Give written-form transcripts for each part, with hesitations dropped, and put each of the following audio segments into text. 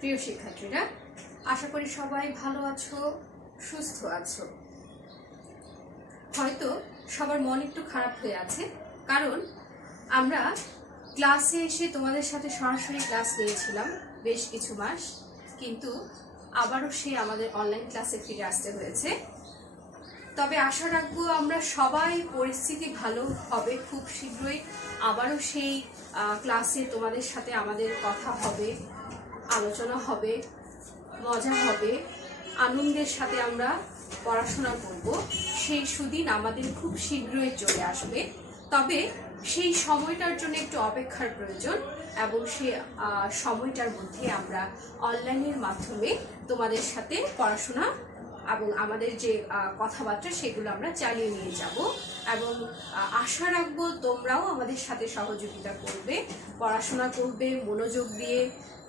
প্রিয় শিক্ষার্থীরা, আশা করি সবাই ভালো আছো, সুস্থ আছো। হয়তো সবার মন একটু খারাপ হয়ে আছে, কারণ আমরা ক্লাসে এসে তোমাদের সাথে সরাসরি ক্লাস নিয়েছিলাম বেশ কিছু মাস, কিন্তু আবারও সে আমাদের অনলাইন ক্লাসে ফিরে আসতে হয়েছে। তবে আশা রাখবো আমরা সবাই পরিস্থিতি ভালো হবে, খুব শীঘ্রই আবারও সেই ক্লাসে তোমাদের সাথে আমাদের কথা হবে, আলোচনা হবে, মজা হবে, আনন্দের সাথে আমরা পড়াশোনা করব। সেই সুদিন আমাদের খুব শীঘ্রই চলে আসবে। তবে সেই সময়টার জন্য একটু অপেক্ষার প্রয়োজন, এবং সেই সময়টার মধ্যে আমরা অনলাইনের মাধ্যমে তোমাদের সাথে পড়াশোনা এবং আমাদের যে কথাবার্তা সেগুলো আমরা চালিয়ে নিয়ে যাব। এবং আশা রাখবো তোমরাও আমাদের সাথে সহযোগিতা করবে, পড়াশোনা করবে মনোযোগ দিয়ে,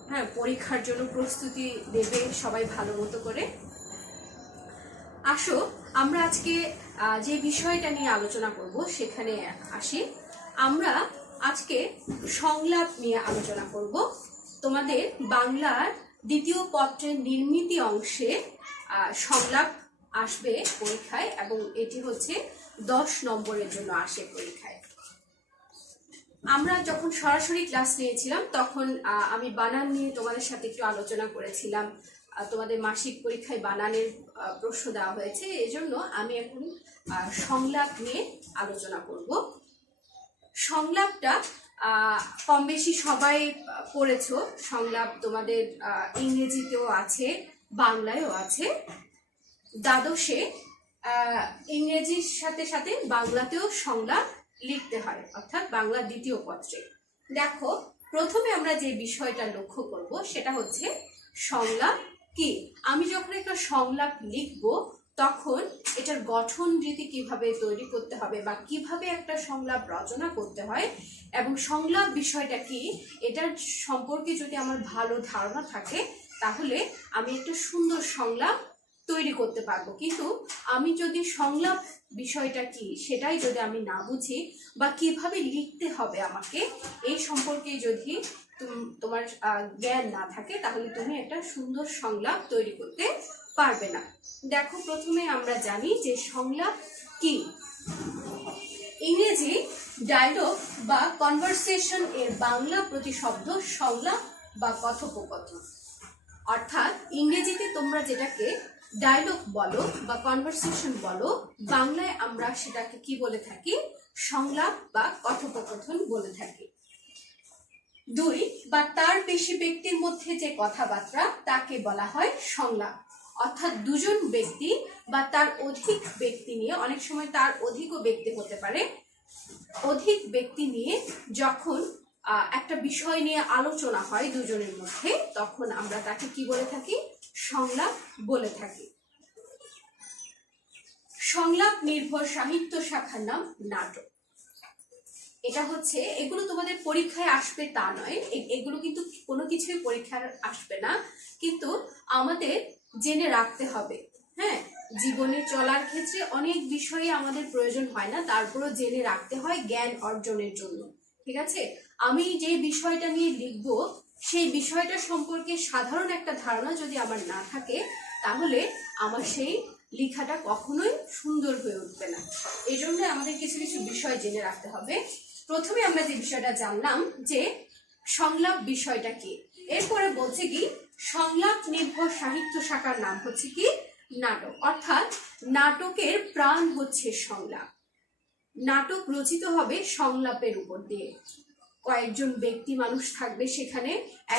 হ্যাঁ, পরীক্ষার জন্য প্রস্তুতি দেবে সবাই ভালো মতো করে। আসো আমরা আজকে যে বিষয়টা নিয়ে আলোচনা করব সেখানে আসি। আমরা আজকে সংলাপ নিয়ে আলোচনা করব। তোমাদের বাংলার দ্বিতীয় পত্রের নির্মিতি অংশে সংলাপ আসবে পরীক্ষায়, এবং এটি হচ্ছে 10 নম্বরের জন্য আসে পরীক্ষায়। আমরা যখন সরাসরি ক্লাস নিয়েছিলাম তখন আমি বানান নিয়ে তোমাদের সাথে একটু আলোচনা করেছিলাম। তোমাদের মাসিক পরীক্ষায় বানানের প্রশ্ন দেওয়া হয়েছে, এজন্য আমি এখন সংলাপ নিয়ে আলোচনা করব। সংলাপটা কম বেশি সবাই পড়েছো। সংলাপ তোমাদের ইংরেজিতেও আছে, বাংলায়ও আছে। দ্বাদশে ইংরেজির সাথে সাথে বাংলাতেও সংলাপ লিখতে হয়, অর্থাৎ বাংলা দ্বিতীয় পত্রে। দেখো, প্রথমে আমরা যে বিষয়টা লক্ষ্য করব সেটা হচ্ছে সংলাপ কি। আমি যখন একটা সংলাপ লিখব তখন এটার গঠন রীতি কিভাবে তৈরি করতে হবে, বা কিভাবে একটা সংলাপ রচনা করতে হয়, এবং সংলাপ বিষয়টা কি এটার সম্পর্কে যদি আমার ভালো ধারণা থাকে তাহলে আমি একটা সুন্দর সংলাপ তৈরি করতে পারবো। কিন্তু আমি যদি সংলাপ বিষয়টা কি সেটাই যদি আমি না বুঝি, বা কিভাবে লিখতে হবে আমাকে এই সম্পর্কে যদি তোমার জ্ঞান না থাকে, তাহলে তুমি একটা সুন্দর সংলাপ তৈরি করতে পারবে না। দেখো, প্রথমে আমরা জানি যে সংলাপ কি। ইংরেজি ডায়লগ বা কনভারসেশন এর বাংলা প্রতিশব্দ সংলাপ বা কথোপকথন। অর্থাৎ ইংরেজিতে তোমরা যেটাকে ডায়লগ বলো বা কনভারসেশন বলো, বাংলায় আমরা সেটাকে কি বলে থাকি? সংলাপ বা কথোপকথন বলে থাকি। 2 বা তার বেশি ব্যক্তির মধ্যে যে কথাবার্তা তাকে বলা হয় সংলাপ। অর্থাৎ দুজন ব্যক্তি বা তার অধিক ব্যক্তি নিয়ে, অনেক সময় তার অধিকও ব্যক্তি হতে পারে, অধিক ব্যক্তি নিয়ে যখন একটা বিষয় নিয়ে আলোচনা হয় দুজনের মধ্যে, তখন আমরা তাকে কি বলে থাকি? সংলাপ বলে থাকি। সংলাপ নির্ভর সাহিত্য শাখার নাম নাটক। এটা হচ্ছে, এগুলো তোমাদের পরীক্ষায় আসবে তা নয়, এগুলো কিন্তু কোনো কিছুই পরীক্ষায় আসবে না, কিন্তু আমাদের জেনে রাখতে হবে। হ্যাঁ, জীবনে চলার ক্ষেত্রে অনেক বিষয়ে আমাদের প্রয়োজন হয় না, তারপরও জেনে রাখতে হয় জ্ঞান অর্জনের জন্য। ঠিক আছে, আমি যে বিষয়টা নিয়ে লিখব সেই বিষয়টা সম্পর্কে সাধারণ একটা ধারণা যদি আমার না থাকে, তাহলে আমার সেই লেখাটা কখনোই সুন্দর হয়ে উঠবে না। এই জন্য আমাদের কিছু কিছু বিষয় জেনে রাখতে হবে। প্রথমে আমরা যে বিষয়টা জানলাম যে সংলাপ বিষয়টা কি। এরপরে বলছে কি, সংলাপ নির্ভর সাহিত্য শাখার নাম হচ্ছে কি? নাটক। অর্থাৎ নাটকের প্রাণ হচ্ছে সংলাপ। নাটক রচিত হবে সংলাপের উপর দিয়ে। কয়েকজন ব্যক্তি মানুষ থাকবে সেখানে,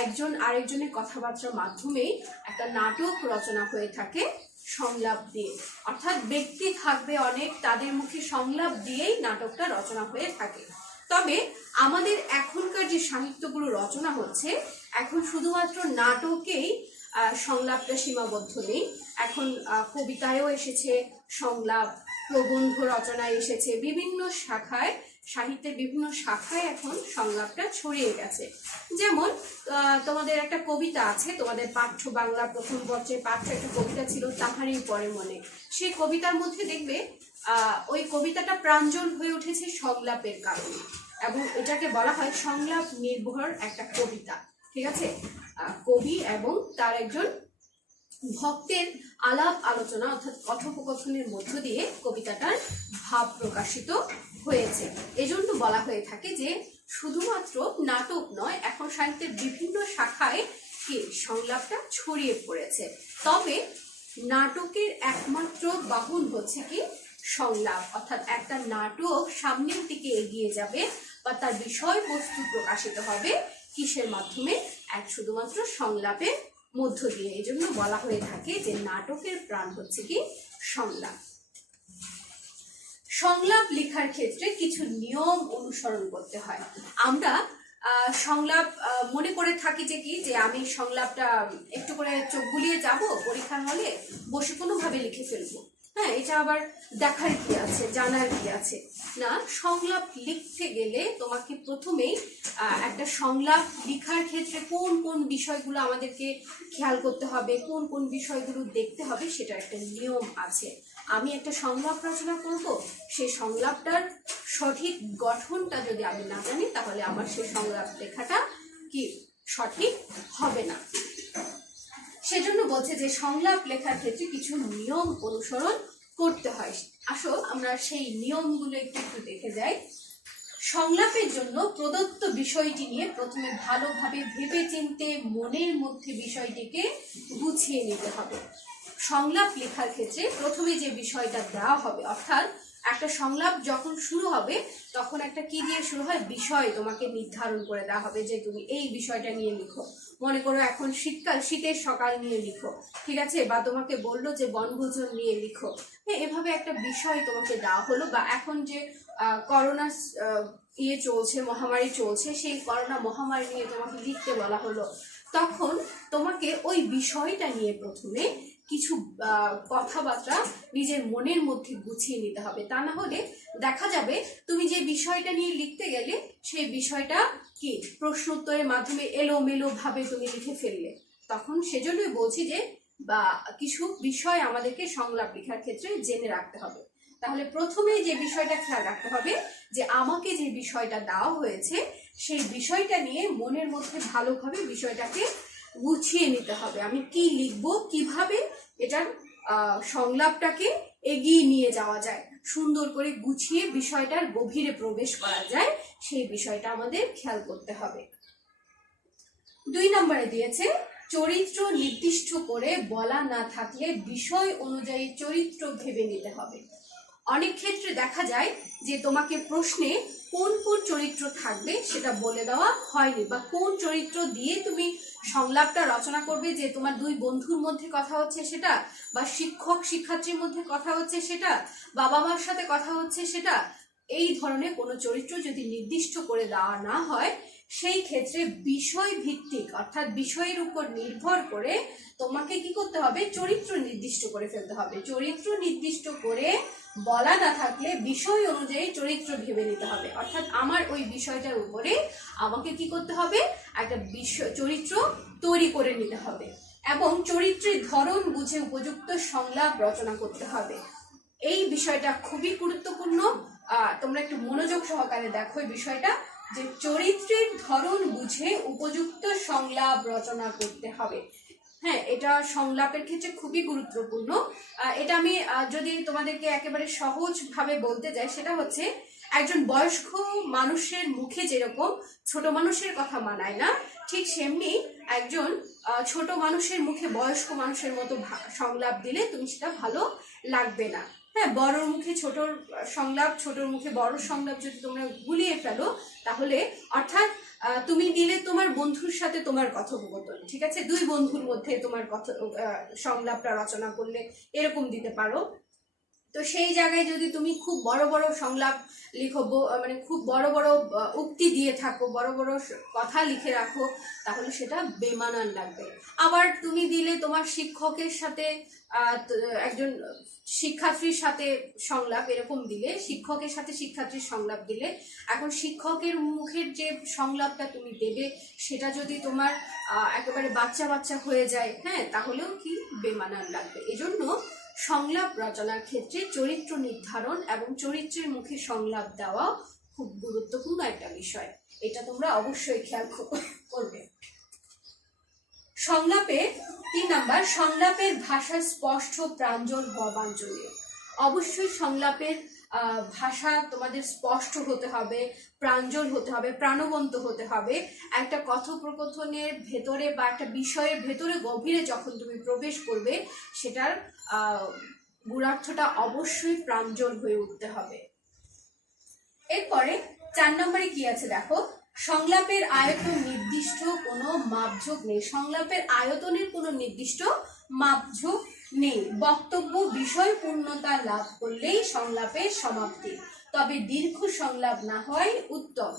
একজন আরেকজনের কথাবার্তার মাধ্যমে একটা নাটক রচনা হয়ে থাকে সংলাপ দিয়ে। অর্থাৎ ব্যক্তি থাকবে অনেক, তাদের মুখে সংলাপ দিয়েই নাটকটা রচনা হয়ে থাকে। তবে আমাদের এখনকার যে সাহিত্যগুলো রচনা হচ্ছে, এখন শুধুমাত্র নাটকেই সংলাপটা সীমাবদ্ধ নেই। এখন কবিতায়ও এসেছে সংলাপ, প্রবন্ধ রচনায় এসেছে, বিভিন্ন শাখায়, সাহিত্যের বিভিন্ন শাখায় এখন সংলাপটা ছড়িয়ে গেছে। যেমন তোমাদের একটা কবিতা আছে, তোমাদের পাঠ্য বাংলা প্রথম পত্রে পাঠ্য একটা কবিতা ছিল, তাহারই পরে মনে। সেই কবিতার মধ্যে দেখবে ওই কবিতাটা প্রাঞ্জল হয়ে উঠেছে সংলাপের কারণে, এবং এটাকে বলা হয় সংলাপ নির্ভর একটা কবিতা। ঠিক আছে, কবি এবং তার একজন ভক্তের আলাপ আলোচনা অর্থাৎ কথোপকথনের মধ্য দিয়ে কবিতাটার ভাব প্রকাশিত হয়েছে। এজন্য বলা হয়ে থাকে যে শুধুমাত্র নাটক নয়, এখন সাহিত্যের বিভিন্ন শাখায় কি সংলাপটা ছড়িয়ে পড়েছে। তবে নাটকের একমাত্র বাহন হচ্ছে কি সংলাপ, অর্থাৎ একটা নাটক সামনের দিকে এগিয়ে যাবে বা তার বিষয়বস্তু প্রকাশিত হবে কিসের মাধ্যমে? এক শুধুমাত্র সংলাপের মধ্য দিয়ে। এই জন্য বলা হয়ে থাকে যে নাটকের প্রাণ হচ্ছে কি সংলাপ। সংলাপ লেখার ক্ষেত্রে কিছু নিয়ম অনুসরণ করতে হয়। আমরা সংলাপ মনে করে থাকি যে কি যে আমি সংলাপটা একটু করে চোখ বুলিয়ে যাব পরীক্ষার হলে, বসে কোনোভাবে লিখে ফেলবো। হ্যাঁ, এটা আবার দেখার কি আছে, জানার কি আছে? না, সংলাপ লিখতে গেলে তোমাকে প্রথমেই একটা সংলাপ লেখার ক্ষেত্রে কোন কোন বিষয়গুলো আমাদেরকে খেয়াল করতে হবে, কোন কোন বিষয়গুলো দেখতে হবে, সেটার একটা নিয়ম আছে। আমি একটা সংলাপ রচনা করব, সেই সংলাপটার সঠিক গঠনটা যদি আমি না জানি, তাহলে আমার সেই সংলাপ লেখাটা কি সঠিক হবে না। সেজন্য বলছে যে সংলাপ লেখার ক্ষেত্রে কিছু নিয়ম অনুসরণ করতে হয়। আসো আমরা সেই নিয়মগুলো একটু দেখে যাই। সংলাপের জন্য প্রদত্ত বিষয়টি নিয়ে প্রথমে ভালোভাবে ভেবেচিন্তে মনের মধ্যে বিষয়টিকে গুছিয়ে নিতে হবে। সংলাপ লেখার ক্ষেত্রে প্রথমে যে বিষয়টা দেওয়া হবে, অর্থাৎ একটা সংলাপ যখন শুরু হবে তখন একটা কি দিয়ে শুরু হয়, বিষয় তোমাকে নির্ধারণ করে দেওয়া হবে যে তুমি এই বিষয়টা নিয়ে লিখো। মনে করো এখন শীতকাল, শীতের সকাল নিয়ে লিখো, ঠিক আছে, বা তোমাকে বললো যে বনভোজন নিয়ে লিখো। এভাবে একটা বিষয় তোমাকে দেওয়া হলো। বা এখন যে করোনা চলছে, মহামারী চলছে, সেই করোনা মহামারী নিয়ে তোমাকে লিখতে বলা হলো, তখন তোমাকে ওই বিষয়টা নিয়ে প্রথমে কিছু কথাবার্তা নিজের মনের মধ্যে গুছিয়ে নিতে হবে। তা না হলে দেখা যাবে তুমি যে বিষয়টা নিয়ে লিখতে গেলে সেই বিষয়টা কি প্রশ্ন উত্তরের মাধ্যমে এলোমেলো ভাবে তুমি লিখে ফেললে। তখন সেজন্যই বলছি যে বা কিছু বিষয় আমাদেরকে সংলাপ লেখার ক্ষেত্রে জেনে রাখতে হবে। তাহলে প্রথমে যে বিষয়টা খেয়াল রাখতে হবে যে আমাকে যে বিষয়টা দেওয়া হয়েছে সেই বিষয়টা নিয়ে মনের মধ্যে ভালোভাবে বিষয়টাকে গুছিয়ে নিতে হবে। আমি কি লিখবো, কিভাবে এটার সংলাপটাকে এগিয়ে নিয়ে যাওয়া যায়, সুন্দর করে গুছিয়ে বিষয়টার গভীরে প্রবেশ করা যায়, সেই বিষয়টা আমাদের খেয়াল করতে হবে। 2 নম্বরে দিয়েছে চরিত্র নির্দিষ্ট করে বলা না থাকলে বিষয় অনুযায়ী চরিত্র ভেবে নিতে হবে। অনেক ক্ষেত্রে দেখা যায় যে তোমাকে প্রশ্নে কোন কোন চরিত্র থাকবে সেটা বলে দেওয়া হয়নি, বা কোন চরিত্র দিয়ে তুমি সংলাপটা রচনা করবে, যে তোমার 2 বন্ধুর মধ্যে কথা হচ্ছে সেটা, বা শিক্ষক শিক্ষার্থীর মধ্যে কথা হচ্ছে সেটা, বাবা মার সাথে কথা হচ্ছে সেটা, এই ধরনের কোনো চরিত্র যদি নির্দিষ্ট করে দেওয়া না হয়, সেই ক্ষেত্রে বিষয় ভিত্তিক অর্থাৎ বিষয়ের উপর নির্ভর করে তোমাকে কি করতে হবে, চরিত্র নির্দিষ্ট করে ফেলতে হবে। চরিত্র নির্দিষ্ট করে বলা না থাকলে বিষয় অনুযায়ী চরিত্র ভেবে নিতে হবে। অর্থাৎ আমার ওই বিষয়টার উপরে আমাকে কি করতে হবে, একটা চরিত্র তৈরি করে নিতে হবে এবং চরিত্রের ধরন বুঝে উপযুক্ত সংলাপ রচনা করতে হবে। এই বিষয়টা খুবই গুরুত্বপূর্ণ। তোমরা একটু মনোযোগ সহকারে দেখো এই বিষয়টা, যে চরিত্রের ধরন বুঝে উপযুক্ত সংলাপ রচনা করতে হবে। হ্যাঁ, এটা সংলাপের ক্ষেত্রে খুবই গুরুত্বপূর্ণ। এটা আমি যদি তোমাদেরকে একেবারে সহজ ভাবে বলতে যাই, সেটা হচ্ছে একজন বয়স্ক মানুষের মুখে যেরকম ছোট মানুষের কথা মানায় না, ঠিক সেমনি একজন ছোট মানুষের মুখে বয়স্ক মানুষের মতো সংলাপ দিলে তুমি সেটা ভালো লাগবে না। হ্যাঁ, বড়র মুখে ছোটর সংলাপ, ছোটর মুখে বড় সংলাপ যদি তোমরা গুলিয়ে ফেলো, তাহলে অর্থাৎ তুমি দিলে তোমার বন্ধুর সাথে তোমার কথোপকথন, ঠিক আছে, 2 বন্ধুর মধ্যে তোমার সংলাপটা রচনা করলে এরকম দিতে পারো। তো সেই জায়গায় যদি তুমি খুব বড় বড় সংলাপ লিখো, মানে খুব বড় বড় উক্তি দিয়ে থাকো, বড় বড় কথা লিখে রাখো, তাহলে সেটা বেমানান লাগবে। আবার তুমি দিলে তোমার শিক্ষকের সাথে একজন শিক্ষার্থীর সাথে সংলাপ এরকম দিলে, শিক্ষকের সাথে শিক্ষার্থীর সংলাপ দিলে, এখন শিক্ষকের মুখের যে সংলাপটা তুমি দেবে সেটা যদি তোমার একেবারে বাচ্চা বাচ্চা হয়ে যায়, হ্যাঁ, তাহলেও কি বেমানান লাগবে। এজন্য সংলাপ রচনার ক্ষেত্রে চরিত্র নির্ধারণ এবং চরিত্রের মুখে সংলাপ দেওয়া খুব গুরুত্বপূর্ণ একটা বিষয়। এটা তোমরা অবশ্যই খেয়াল করবে। সংলাপের 3 নাম্বার, সংলাপের ভাষা স্পষ্ট, প্রাঞ্জল হওয়া বাঞ্ছনীয়। অবশ্যই সংলাপের ভাষা তোমাদের স্পষ্ট হতে হবে, প্রাঞ্জল হতে হবে, প্রাণবন্ত হতে হবে। একটা কথোপকথনের ভেতরে বা একটা বিষয়ের ভেতরে গভীরে যখন তুমি প্রবেশ করবে, সেটার গুণার্থটা অবশ্যই প্রাঞ্জল হয়ে উঠতে হবে। এরপরে 4 নম্বরে কি আছে দেখো, সংলাপের আয়তন নির্দিষ্ট কোনো মাপঝোঁক নেই। সংলাপের আয়তনের কোনো নির্দিষ্ট মাপঝোঁক নেই। বক্তব্য বিষয় পূর্ণতা লাভ করলেই সংলাপের সমাপ্তি, তবে দীর্ঘ সংলাপ না হয় উত্তম।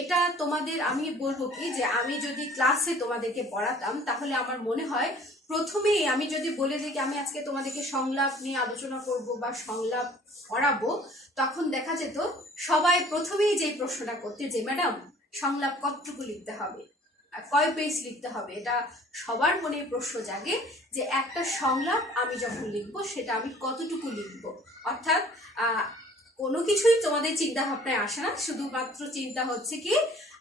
এটা তোমাদের আমি বলবো কি, যে আমি যদি ক্লাসে তোমাদেরকে পড়াতাম তাহলে আমার মনে হয় প্রথমেই আমি যদি বলে দিই আমি আজকে তোমাদেরকে সংলাপ নিয়ে আলোচনা করব বা সংলাপ পড়াবো, তখন দেখা যেত সবাই প্রথমেই যে প্রশ্নটা করতে, যে ম্যাডাম সংলাপ কতটুকু লিখতে হবে, কয় পেজ লিখতে হবে। এটা সবার মনে প্রশ্ন জাগে যে একটা সংলাপ আমি যখন লিখবো সেটা আমি কতটুকু লিখবো। অর্থাৎ কোনো কিছুই তোমাদের চিন্তা ভাবনায় আসে না, শুধুমাত্র চিন্তা হচ্ছে কি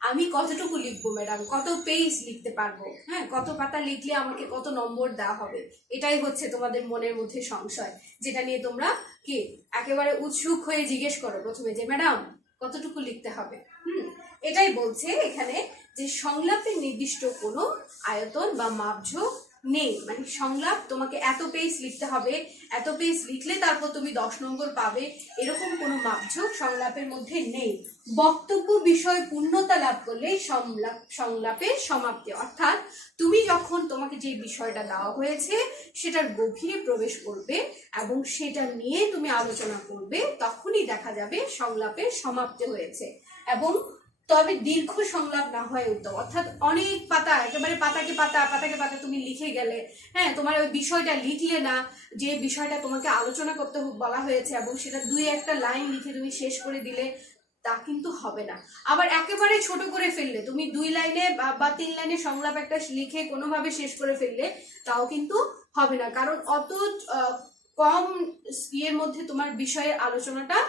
আমি কতটুকু লিখবো ম্যাডাম, কত পেজ লিখতে পারবো, হ্যাঁ কত পাতা লিখলে আমাকে কত নম্বর দেওয়া হবে। এটাই হচ্ছে তোমাদের মনের মধ্যে সংশয়, যেটা নিয়ে তোমরা কি একেবারে উৎসুক হয়ে জিজ্ঞেস করো প্রথমে যে ম্যাডাম কতটুকু লিখতে হবে। এটাই বলছে এখানে যে সংলাপের নির্দিষ্ট কোনো আয়তন বা মাপঝোঁক নেই। মানে সংলাপ তোমাকে এত পেজ লিখতে হবে, এত পেজ লিখলে তারপর তুমি 10 নম্বর পাবে, এরকম কোনো মাপঝোঁক সংলাপের মধ্যে নেই। বক্তব্য বিষয় পূর্ণতা লাভ করলে সংলাপের সমাপ্তি, অর্থাৎ তুমি যখন তোমাকে যে বিষয়টা দেওয়া হয়েছে সেটার গভীরে প্রবেশ করবে এবং সেটা নিয়ে তুমি আলোচনা করবে, তখনই দেখা যাবে সংলাপের সমাপ্তি হয়েছে। এবং তবে দীর্ঘ সংলাপ না হয় উত্তম। অর্থাৎ অনেক পাতা, একেবারে পাতাকে পাতা তুমি লিখে গেলে, হ্যাঁ তোমার ওই বিষয়টা লিখলে না, যে বিষয়টা তোমাকে আলোচনা করতে বলা হয়েছে এবং সেটা 2-1 লাইন লিখে তুমি শেষ করে দিলে, তা কিন্তু হবে না। আবার একেবারে ছোট করে ফেললে, তুমি 2 লাইনে বা 3 লাইনে সংলাপ একটা লিখে কোনোভাবে শেষ করে ফেললে, তাও কিন্তু হবে না। কারণ অত কম ইয়ের মধ্যে তোমার বিষয়ের আলোচনাটা,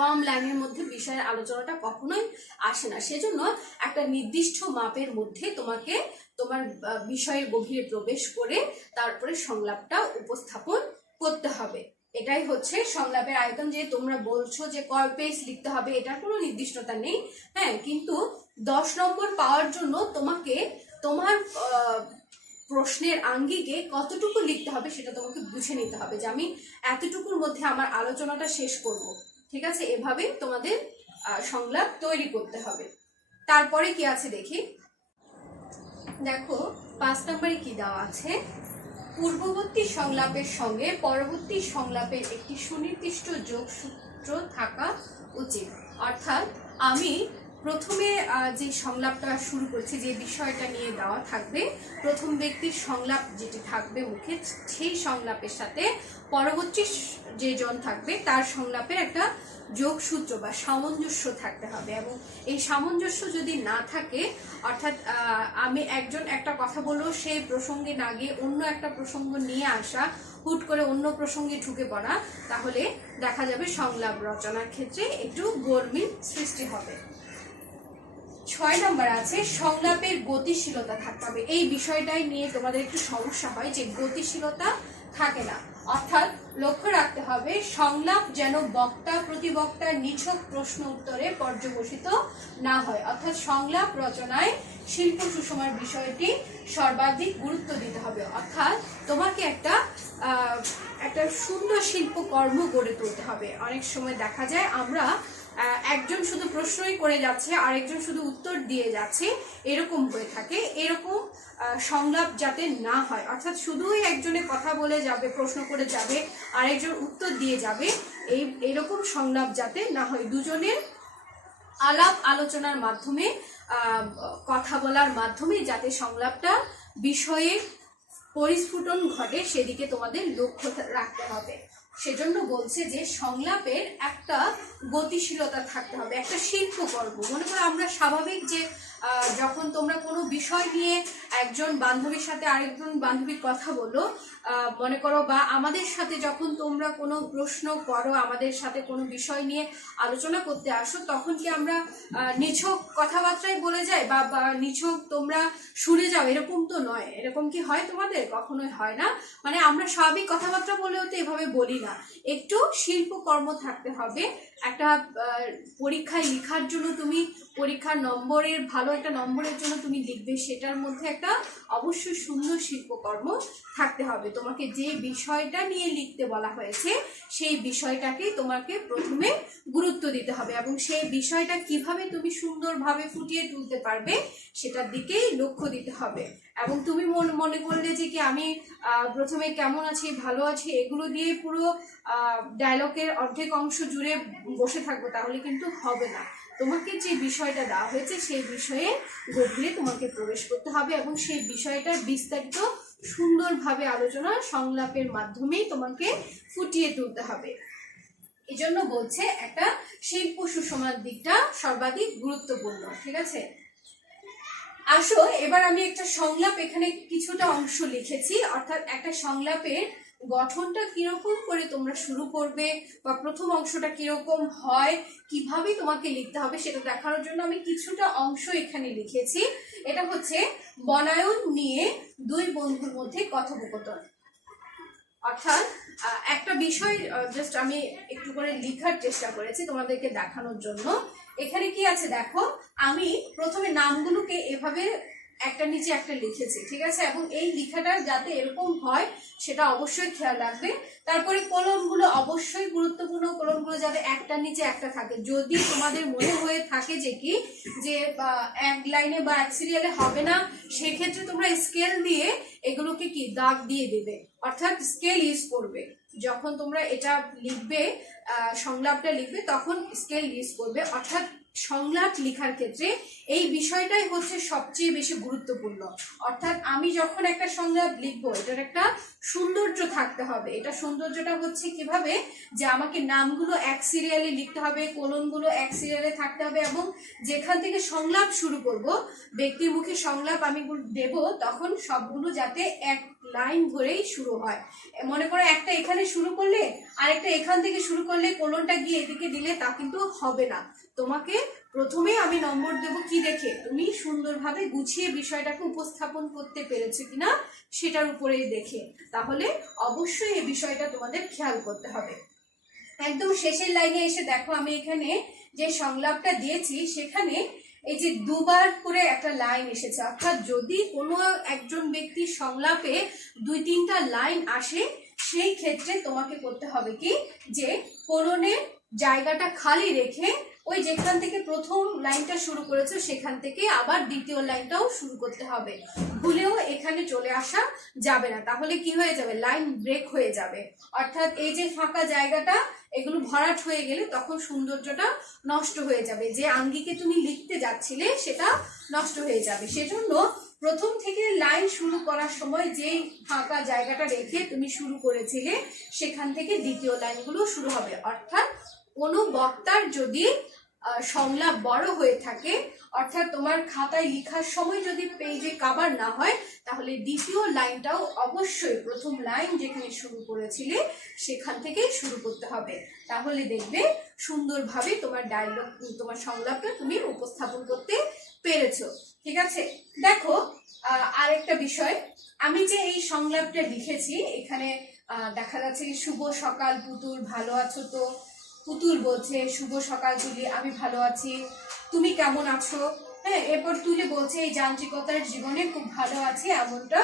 কম লাইনের মধ্যে বিষয়ের আলোচনাটা কখনোই আসে না। সেজন্য একটা নির্দিষ্ট মাপের মধ্যে তোমাকে তোমার বিষয়ের গভীরে প্রবেশ করে তারপরে সংলাপটা উপস্থাপন করতে হবে। এটাই হচ্ছে সংলাপের আয়তন। যে তোমরা বলছো যে কয় পেজ লিখতে হবে, এটার কোনো নির্দিষ্টতা নেই, হ্যাঁ কিন্তু 10 নম্বর পাওয়ার জন্য তোমাকে তোমার প্রশ্নের আঙ্গিকে কতটুকু লিখতে হবে সেটা তোমাকে বুঝে নিতে হবে, যে আমি এতটুকুর মধ্যে আমার আলোচনাটা শেষ করব। ঠিক আছে, এভাবে তোমাদের সংলাপ তৈরি করতে হবে। তারপরে কি আছে দেখি, দেখো 5 নম্বরে কি দেওয়া আছে, পূর্ববর্তী সংলাপের সঙ্গে পরবর্তী সংলাপের একটি সুনির্দিষ্ট যোগসূত্র থাকা উচিত। অর্থাৎ আমি প্রথমে যে সংলাপটা শুরু করছি, যে বিষয়টা নিয়ে দেওয়া থাকবে, প্রথম ব্যক্তির সংলাপ যেটি থাকবে মুখে, সেই সংলাপের সাথে পরবর্তী যে জন থাকবে তার সংলাপের একটা যোগসূত্র বা সামঞ্জস্য থাকতে হবে। এবং এই সামঞ্জস্য যদি না থাকে, অর্থাৎ আমি একজন একটা কথা বলবো, সেই প্রসঙ্গে না গিয়ে অন্য একটা প্রসঙ্গ নিয়ে আসা, হুট করে অন্য প্রসঙ্গে ঢুকে পড়া, তাহলে দেখা যাবে সংলাপ রচনার ক্ষেত্রে একটু গোলমিল সৃষ্টি হবে। 6 নম্বর আছে সংলাপের গতিশীলতা থাকতে হবে। এই বিষয়টাই নিয়ে তোমাদের একটু সমস্যা হয়, যে গতিশীলতা থাকে না। অর্থাৎ লক্ষ্য রাখতে হবে সংলাপ যেন বক্তা প্রতিবক্তার নিছক প্রশ্ন উত্তরে পর্যবসিত না হয়। অর্থাৎ সংলাপ রচনায় শিল্প সুষমার বিষয়টি সর্বাধিক গুরুত্ব দিতে হবে। অর্থাৎ তোমাকে একটা সুন্দর শিল্পকর্ম গড়ে তুলতে হবে। অনেক সময় দেখা যায় আমরা একজন শুধু প্রশ্নই করে যাচ্ছে, আরেকজন শুধু উত্তর দিয়ে যাচ্ছে, এরকম হয়ে থাকে। এরকম সংলাপ যাতে না হয়, অর্থাৎ শুধুই একজনে কথা বলে যাবে, প্রশ্ন করে যাবে, আরেকজন উত্তর দিয়ে যাবে, এইরকম সংলাপ যাতে না হয়। দুজনের আলাপ আলোচনার মাধ্যমে, কথা বলার মাধ্যমে যাতে সংলাপটা বিষয়ে পরিস্ফুটন ঘটে, সেদিকে তোমাদের লক্ষ্য রাখতে হবে। সেজন্য বলছে যে সংলাপের একটা গতিশীলতা থাকতে হবে, একটা শিল্পকর্ম। মনে করো আমরা স্বাভাবিক যে যখন তোমরা কোনো বিষয় নিয়ে একজন বান্ধবীর সাথে আরেকজন বান্ধবীর কথা বলো, মনে করো, বা আমাদের সাথে যখন তোমরা কোনো প্রশ্ন করো, আমাদের সাথে কোনো বিষয় নিয়ে আলোচনা করতে আসো, তখন কি আমরা নিছক কথাবার্তায় বলে যাই বা নিছক তোমরা শুনে যাও? এরকম তো নয়। এরকম কি হয় তোমাদের? কখনোই হয় না। মানে আমরা স্বাভাবিক কথাবার্তা বলেও তো এভাবে বলি না, একটু শিল্পকর্ম থাকতে হবে। একটা পরীক্ষায় লেখার জন্য তুমি পরীক্ষার নম্বরের ভালো একটা নম্বরের জন্য তুমি লিখবে, সেটার মধ্যে একটা অবশ্যই সুন্দর শিল্পকর্ম থাকতে হবে। তোমাকে যে বিষয়টা নিয়ে লিখতে বলা হয়েছে সেই বিষয়টাকে তোমাকে প্রথমে গুরুত্ব দিতে হবে এবং সেই বিষয়টা কিভাবে তুমি সুন্দরভাবে ফুটিয়ে তুলতে পারবে সেটার দিকেই লক্ষ্য দিতে হবে। এবং তুমি মনে করলে যে কি আমি প্রথমে কেমন আছি, ভালো আছি, এগুলো দিয়ে পুরো ডায়লগের অর্ধেক অংশ জুড়ে বসে থাকবো, তাহলে কিন্তু হবে না। তোমাকে যে বিষয়টা দেওয়া হয়েছে সেই বিষয়ে গভীরে তোমাকে প্রবেশ করতে হবে এবং সেই বিষয়টার বিস্তারিত সুন্দরভাবে আলোচনা সংলাপের মাধ্যমেই তোমাকে ফুটিয়ে তুলতে হবে। এই জন্য বলছে একটা শিল্প সুষমার দিকটা সর্বাধিক গুরুত্বপূর্ণ। ঠিক আছে, আসো এবার আমি একটা সংলাপ এখানে কিছুটা অংশ লিখেছি, অর্থাৎ একটা সংলাপের গঠনটা কিরকম করে তোমরা শুরু করবে বা প্রথম অংশটা কিরকম হয়, কিভাবে তোমাকে লিখতে হবে সেটা দেখানোর জন্য আমি কিছুটা অংশ এখানে লিখেছি। এটা হচ্ছে বনায়ন নিয়ে দুই বন্ধুর মধ্যে কথোপকথন। অর্থাৎ একটা বিষয় জাস্ট আমি একটু করে লেখার চেষ্টা করেছি তোমাদেরকে দেখানোর জন্য। এখানে কি আছে দেখো, আমি প্রথমে নামগুলোকে এভাবে একটা নিচে একটা লিখেছি, ঠিক আছে, এবং এই লেখাটা যাতে এরকম হয় সেটা অবশ্যই খেয়াল রাখবে। তারপরে কলমগুলো অবশ্যই গুরুত্বপূর্ণ, কলমগুলো যাতে একটা নিচে একটা থাকে। যদি তোমাদের মনে হয়ে থাকে যে কি যে এক লাইনে বা এক সিরিয়ালে হবে না, সেক্ষেত্রে তোমরা স্কেল দিয়ে এগুলোকে কি দাগ দিয়ে দেবে, অর্থাৎ স্কেল ইউজ করবে। যখন তোমরা এটা লিখবে, সংলাপটা লিখবে, তখন স্কেল ইউজ করবে। অর্থাৎ সংলাপ লেখার ক্ষেত্রে এই বিষয়টাই হচ্ছে সবচেয়ে বেশি গুরুত্বপূর্ণ। অর্থাৎ আমি যখন একটা সংলাপ লিখবো, এটার একটা সৌন্দর্য থাকতে হবে। এটা সৌন্দর্যটা হচ্ছে কিভাবে, যে আমাকে নামগুলো এক সিরিয়ালে লিখতে হবে, কোলনগুলো এক সিরিয়ালে থাকতে হবে, এবং যেখান থেকে সংলাপ শুরু করব, ব্যক্তির মুখে সংলাপ আমি দেব, তখন সবগুলো যাতে এক লাইন ধরেই শুরু হয়। মনে করো একটা এখানে শুরু করলে আরেকটা এখান থেকে শুরু করলে কোলনটা গিয়ে এদিকে দিলে তা কিন্তু হবে না। তোমাকে প্রথমে আমি নম্বর দেব কি দেখে, তুমি সুন্দরভাবে গুছিয়ে বিষয়টাকে উপস্থাপন করতে পেরেছো কিনা সেটার উপরেই দেখে। তাহলে অবশ্যই এই বিষয়টা তোমাদের খেয়াল করতে হবে। একদম শেষের লাইনে এসে দেখো, আমি এখানে যে সংলাপটা দিয়েছি সেখানে এই যে দুবার করে একটা লাইন এসেছে। অর্থাৎ যদি কোনো একজন ব্যক্তির সংলাপে দুই তিনটা লাইন আসে, সেই ক্ষেত্রে তোমাকে করতে হবে কি, যে কোলনের জায়গাটা খালি রেখে ওই যেখান থেকে প্রথম লাইনটা শুরু করেছো সেখান থেকে আবার দ্বিতীয় লাইনটাও শুরু করতে হবে। ভুলেও এখানে চলে আসা যাবে না, তাহলে কি হয়ে যাবে, লাইন ব্রেক হয়ে যাবে। অর্থাৎ এই যে ফাঁকা জায়গাটা, এগুলো ভরাট হয়ে গেলে তখন সৌন্দর্যটা নষ্ট হয়ে যাবে, যে আঙ্গিকে তুমি লিখতে যাচ্ছিলে সেটা নষ্ট হয়ে যাবে। সেজন্য প্রথম থেকে লাইন শুরু করার সময় যেই ফাঁকা জায়গাটা রেখে তুমি শুরু করেছিলে সেখান থেকে দ্বিতীয় লাইনগুলো শুরু হবে। অর্থাৎ কোনো বক্তার যদি সংলাপ বড় হয়ে থাকে, অর্থাৎ তোমার খাতায় লেখার সময় যদি পেজে কভার না হয়, তাহলে দ্বিতীয় লাইনটাও অবশ্যই প্রথম লাইন যেখানে শুরু করেছিলে সেখান থেকে শুরু করতে হবে। তাহলে দেখবে সুন্দরভাবে তোমার ডায়লগ, তোমার সংলাপটা তুমি উপস্থাপন করতে পেরেছো। ঠিক আছে, দেখো আরেকটা বিষয়, আমি যে এই সংলাপটা লিখেছি এখানে দেখা যাচ্ছে শুভ সকাল পুতুল, ভালো আছো তো? পুতুল বলছে শুভ সকাল তুলি, আমি ভালো আছি, তুমি কেমন আছো? হ্যাঁ, এরপর তুলি বলছে এই যান্ত্রিকতার জীবনে খুব ভালো আছি, এমনটা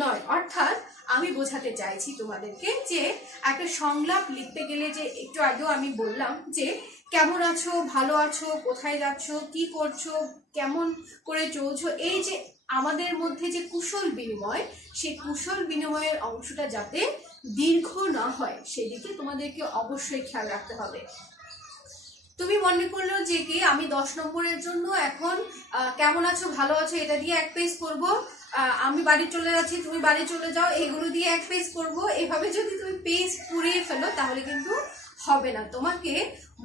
নয়। অর্থাৎ আমি বোঝাতে চাইছি তোমাদেরকে যে একটা সংলাপ লিখতে গেলে, যে একটু আগেও আমি বললাম যে কেমন আছো, ভালো আছো, কোথায় যাচ্ছ, কি করছো, কেমন করে চলছো, এই যে আমাদের মধ্যে যে কুশল বিনিময়, সেই কুশল বিনিময়ের অংশটা যাতে দীর্ঘ না হয় সেদিকে তোমাদেরকে অবশ্যই খেয়াল রাখতে হবে। তুমি মনে করলো যে কি আমি 10 নম্বরের জন্য এখন কেমন আছো, ভালো আছো এটা দিয়ে এক পেজ করবো, আমি বাড়ি চলে যাচ্ছি, তুমি বাড়ি চলে যাও, এগুলো দিয়ে এক পেজ করবো, এভাবে যদি তুমি পেজ পুড়িয়ে ফেলো তাহলে কিন্তু হবে না। তোমাকে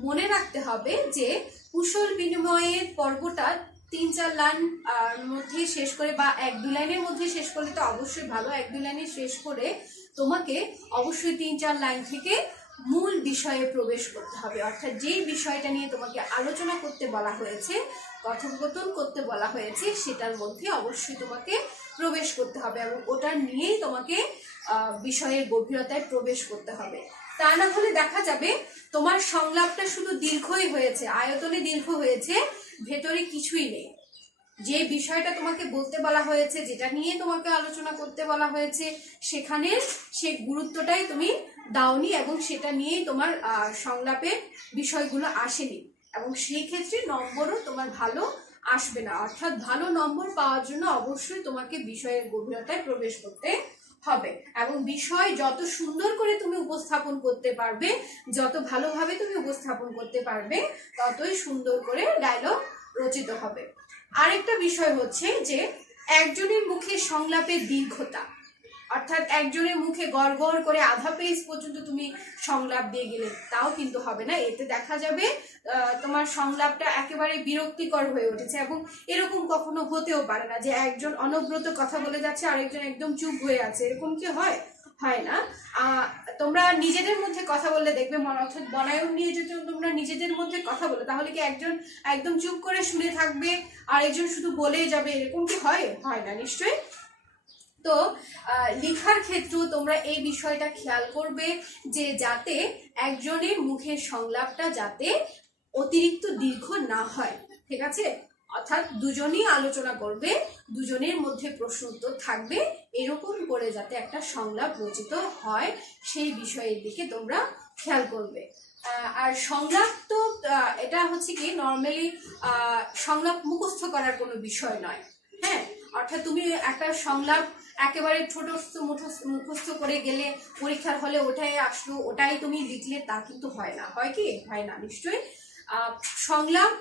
মনে রাখতে হবে যে কুশল বিনিময়ের পর্বটা 3-4 লাইন মধ্যে শেষ করে বা 1-2 লাইনের মধ্যে শেষ করলে তো অবশ্যই ভালো। 1-2 লাইনে শেষ করে তোমাকে অবশ্যই 3-4 লাইন থেকে মূল বিষয়ে প্রবেশ করতে হবে, অর্থাৎ যেই বিষয়টা নিয়ে তোমাকে আলোচনা করতে বলা হয়েছে, কথোপকথন করতে বলা হয়েছে, সেটার মধ্যে অবশ্যই তোমাকে প্রবেশ করতে হবে এবং ওটা নিয়েই তোমাকে বিষয়ের গভীরতায় প্রবেশ করতে হবে। তা না হলে দেখা যাবে তোমার সংলাপটা শুধু দীর্ঘই হয়েছে, আয়তনে দীর্ঘ হয়েছে, ভেতরে কিছুই নেই। যে বিষয়টা তোমাকে বলতে বলা হয়েছে, যেটা নিয়ে তোমাকে আলোচনা করতে বলা হয়েছে, সেখানে সে গুরুত্বটাই তুমি দাওনি এবং সেটা নিয়েই তোমার সংলাপের বিষয়গুলো আসেনি এবং সেই ক্ষেত্রে নম্বরও তোমার ভালো আসবে না। অর্থাৎ ভালো নম্বর পাওয়ার জন্য অবশ্যই তোমাকে বিষয়ের গভীরতায় প্রবেশ করতে হবে এবং বিষয় যত সুন্দর করে তুমি উপস্থাপন করতে পারবে, যত ভালোভাবে তুমি উপস্থাপন করতে পারবে, ততই সুন্দর করে ডায়লগ রচিত হবে। আরেকটা বিষয় হচ্ছে যে একজনের মুখে সংলাপের দীর্ঘতা, অর্থাৎ একজনের মুখে গড় গড় করে আধা পেজ পর্যন্ত তুমি সংলাপ দিয়ে গেলে তাও কিন্তু হবে না। এতে দেখা যাবে তোমার সংলাপটা একেবারে বিরক্তিকর হয়ে উঠেছে এবং এরকম কখনো হতেও পারে না যে একজন অনবরত কথা বলে যাচ্ছে আরেকজন একদম চুপ হয়ে আছে, এরকম কি হয়? হয় না। তোমরা নিজেদের মধ্যে কথা বললে দেখবে, অর্থাৎ বনায়ন নিয়ে যদি তোমরা নিজেদের মধ্যে কথা বলো তাহলে কি একজন একদম চুপ করে শুনে থাকবে আর একজন শুধু বলেই যাবে, এরকম কি হয়? হয় না নিশ্চয়ই। তো লেখার ক্ষেত্রেও তোমরা এই বিষয়টা খেয়াল করবে যে যাতে একজনের মুখের সংলাপটা যাতে অতিরিক্ত দীর্ঘ না হয়, ঠিক আছে? অর্থাৎ দুজনই আলোচনা করবে, দুজনের মধ্যে প্রশ্ন উত্তর থাকবে, এরকম করে যাতে একটা সংলাপ রচিত হয় সেই বিষয়ের দিকে তোমরা খেয়াল করবে। আর সংলাপ তো এটা হচ্ছে কি নর্মালি সংলাপ মুখস্থ করার কোনো বিষয় নয়। হ্যাঁ, অর্থাৎ তুমি একটা সংলাপ একেবারে ছোট মুখস্থ করে গেলে পরীক্ষার হলে ওটাই আসলো, ওটাই তুমি লিখলে, তা কিন্তু হয় না। হয় কি? হয় না নিশ্চয়ই। সংলাপ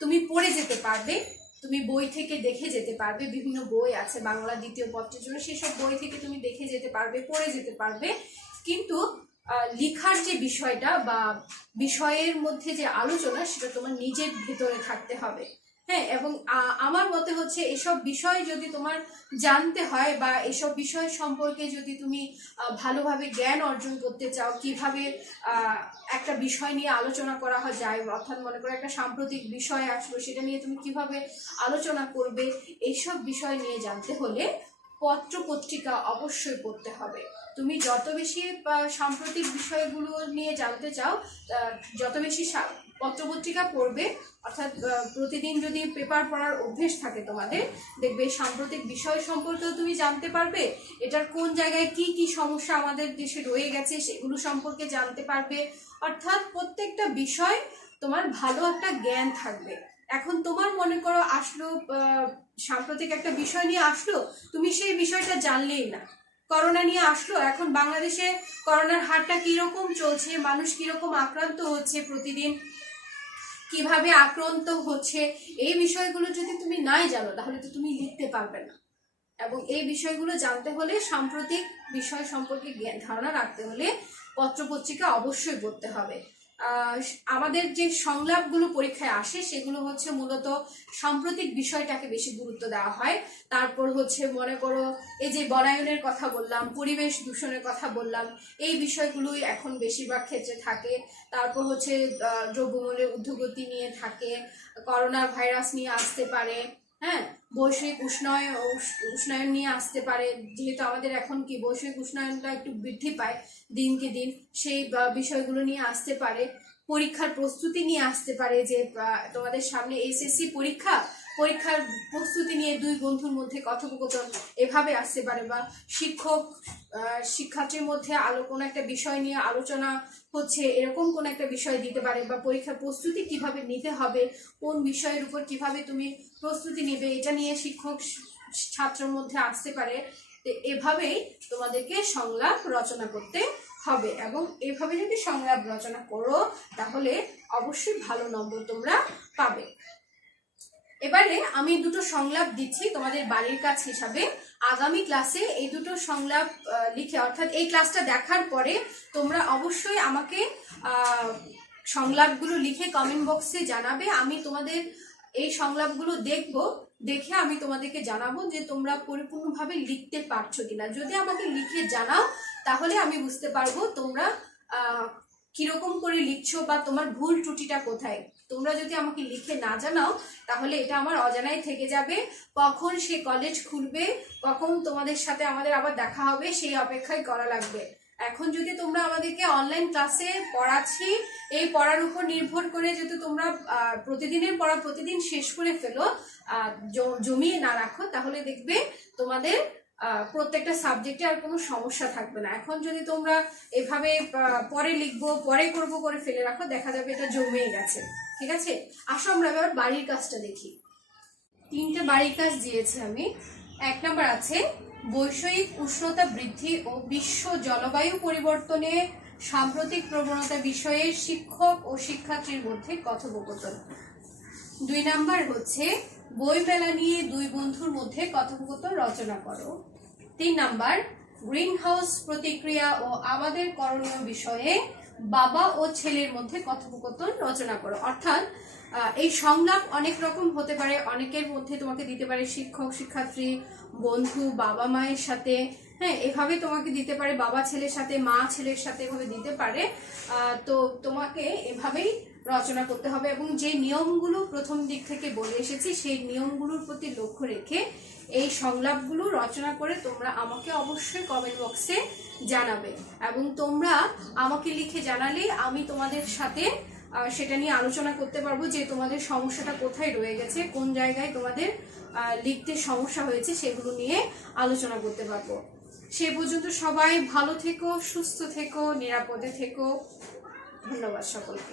তুমি পড়ে যেতে পারবে, তুমি বই থেকে দেখে যেতে পারবে, বিভিন্ন বই আছে বাংলা দ্বিতীয় পত্রের জন্য, সেসব বই থেকে তুমি দেখে যেতে পারবে, পড়ে যেতে পারবে, কিন্তু লেখার যে বিষয়টা বা বিষয়ের মধ্যে যে আলোচনা সেটা তোমার নিজের ভেতরে থাকতে হবে। হ্যাঁ, এবং আমার মতে হচ্ছে এসব বিষয় যদি তোমার জানতে হয় বা এসব বিষয় সম্পর্কে যদি তুমি ভালোভাবে জ্ঞান অর্জন করতে চাও, কিভাবে একটা বিষয় নিয়ে আলোচনা করা যায়, অর্থাৎ মনে করো একটা সাম্প্রতিক বিষয় আসলো, সেটা নিয়ে তুমি কিভাবে আলোচনা করবে, এইসব বিষয় নিয়ে জানতে হলে পত্র পত্রিকা অবশ্যই পড়তে হবে। তুমি যত বেশি সাম্প্রতিক বিষয়গুলো নিয়ে জানতে চাও, যত বেশি পত্রপত্রিকা পড়বে, অর্থাৎ প্রতিদিন যদি পেপার পড়ার অভ্যেস থাকে তোমাদের, দেখবে সাম্প্রতিক বিষয় সম্পর্কেও তুমি জানতে পারবে, এটার কোন জায়গায় কি কি সমস্যা আমাদের দেশে রয়ে গেছে সেগুলো সম্পর্কে জানতে পারবে। অর্থাৎ প্রত্যেকটা বিষয় তোমার ভালো একটা জ্ঞান থাকবে। এখন তোমার মনে করো আসলো সাম্প্রতিক একটা বিষয় নিয়ে আসলো, তুমি সেই বিষয়টা জানলেই না। করোনা নিয়ে আসলো, এখন বাংলাদেশে করোনার হারটা কিরকম চলছে, মানুষ কিরকম আক্রান্ত হচ্ছে প্রতিদিন, কিভাবে আক্রান্ত হচ্ছে, এই বিষয়গুলো যদি তুমি নাই জানো তাহলে তো তুমি লিখতে পারবে না। এবং এই বিষয়গুলো জানতে হলে, সাম্প্রতিক বিষয় সম্পর্কে ধারণা রাখতে হলে পত্রপত্রিকা অবশ্যই পড়তে হবে। আমাদের যে সংলাপগুলো পরীক্ষায় আসে সেগুলো হচ্ছে মূলত সাম্প্রতিক বিষয়টাকে বেশি গুরুত্ব দেওয়া হয়। তারপর হচ্ছে মনে করো এই যে বনায়নের কথা বললাম, পরিবেশ দূষণের কথা বললাম, এই বিষয়গুলোই এখন বেশিরভাগ ক্ষেত্রে থাকে। তারপর হচ্ছে দ্রব্যমূল্যের ঊর্ধ্বগতি নিয়ে থাকে, করোনা ভাইরাস নিয়ে আসতে পারে, হ্যাঁ, বৈশ্বিক উষ্ণায়ন নিয়ে আসতে পারে, যেহেতু আমাদের এখন কি বৈশ্বিক উষ্ণায়নটা একটু বৃদ্ধি পায় দিনকে দিন, সেই বিষয়গুলো নিয়ে আসতে পারে। পরীক্ষার প্রস্তুতি নিয়ে আসতে পারে, যে তোমাদের সামনে এসএসসি পরীক্ষার প্রস্তুতি নিয়ে দুই বন্ধুর মধ্যে কথোপকথন এভাবে আসতে পারে, বা শিক্ষার্থীর মধ্যে কোনো একটা বিষয় নিয়ে আলোচনা হচ্ছে, এরকম কোন একটা বিষয় দিতে পারে, বা পরীক্ষার প্রস্তুতি কিভাবে নিতে হবে, কোন বিষয়ের উপর কিভাবে তুমি প্রস্তুতি নেবে, এটা নিয়ে শিক্ষক ছাত্রের মধ্যে আসতে পারে। এভাবেই তোমাদেরকে সংলাপ রচনা করতে হবে এবং এভাবে যদি সংলাপ রচনা করো তাহলে অবশ্যই ভালো নম্বর তোমরা পাবে। এবারে আমি দুটো সংলাপ দিচ্ছি তোমাদের বাড়ির কাজ হিসাবে। আগামী ক্লাসে এই দুটো সংলাপ লিখে, অর্থাৎ এই ক্লাসটা দেখার পরে তোমরা অবশ্যই আমাকে সংলাপগুলো লিখে কমেন্ট বক্সে জানাবে। আমি তোমাদের এই সংলাপগুলো দেখবো, দেখে আমি তোমাদেরকে জানাবো যে তোমরা পরিপূর্ণভাবে লিখতে পারছো কিনা। যদি আমাকে লিখে জানাও তাহলে আমি বুঝতে পারবো তোমরা কিরকম করে লিখছো বা তোমার ভুল ত্রুটিটা কোথায়। তোমরা যদি আমাকে লিখে না জানাও তাহলে এটা আমার অজানায় থেকে যাবে। কখন সে কলেজ খুলবে, কখন তোমাদের সাথে আমাদের আবার দেখা হবে, সেই অপেক্ষায় করা লাগবে। এখন যদি তোমরা আমাদেরকে অনলাইন ক্লাসে পড়াচ্ছি, এই পড়ার উপর নির্ভর করে যদি তোমরা প্রতিদিনের পড়া প্রতিদিন শেষ করে ফেলো, জমিয়ে না রাখো, তাহলে দেখবে তোমাদের প্রত্যেকটা সাবজেক্টে আর কোনো সমস্যা থাকবে না। এখন যদি তোমরা এভাবে পরে লিখবো পরে করবো করে ফেলে রাখো, দেখা যাবে এটা জমে গেছে। ঠিক আছে, আসো আমরা এবার বাড়ির কাজটা দেখি। 3টে বাড়ির কাজ দিয়েছি আমি। 1 নম্বর আছে বৈষয়িক উষ্ণতা বৃদ্ধি ও বিশ্ব জলবায়ু পরিবর্তনে সাম্প্রতিক প্রবণতা বিষয়ে শিক্ষক ও শিক্ষার্থীর মধ্যে কথোপকথন। 2 নাম্বার হচ্ছে বই মেলা নিয়ে 2 বন্ধুর মধ্যে কথোপকথন রচনা করো। 3 নাম্বার গ্রিন হাউস প্রতিক্রিয়া ও আমাদের করণীয় বিষয়ে বাবা ও ছেলের মধ্যে কথোপকথন রচনা করো। অর্থাৎ এই সংলাপ অনেক রকম হতে পারে, অনেকের মধ্যে তোমাকে দিতে পারে শিক্ষক শিক্ষার্থী, বন্ধু, বাবা মায়ের সাথে, হ্যাঁ এভাবে তোমাকে দিতে পারে, বাবা ছেলের সাথে, মা ছেলের সাথে, এভাবে দিতে পারে। তো তোমাকে এভাবেই রচনা করতে হবে এবং যে নিয়মগুলো প্রথম দিক থেকে বলে এসেছি সেই নিয়মগুলোর প্রতি লক্ষ্য রেখে এই সংলাপগুলো রচনা করে তোমরা আমাকে অবশ্যই কমেন্ট বক্সে জানাবে। এবং তোমরা আমাকে লিখে জানালে আমি তোমাদের সাথে সেটা নিয়ে আলোচনা করতে পারবো যে তোমাদের সমস্যাটা কোথায় রয়ে গেছে, কোন জায়গায় তোমাদের লিখতে সমস্যা হয়েছে, সেগুলো নিয়ে আলোচনা করতে পারবো। সে পর্যন্ত সবাই ভালো থেকো, সুস্থ থেকো, নিরাপদে থেকো। ধন্যবাদ সকলকে।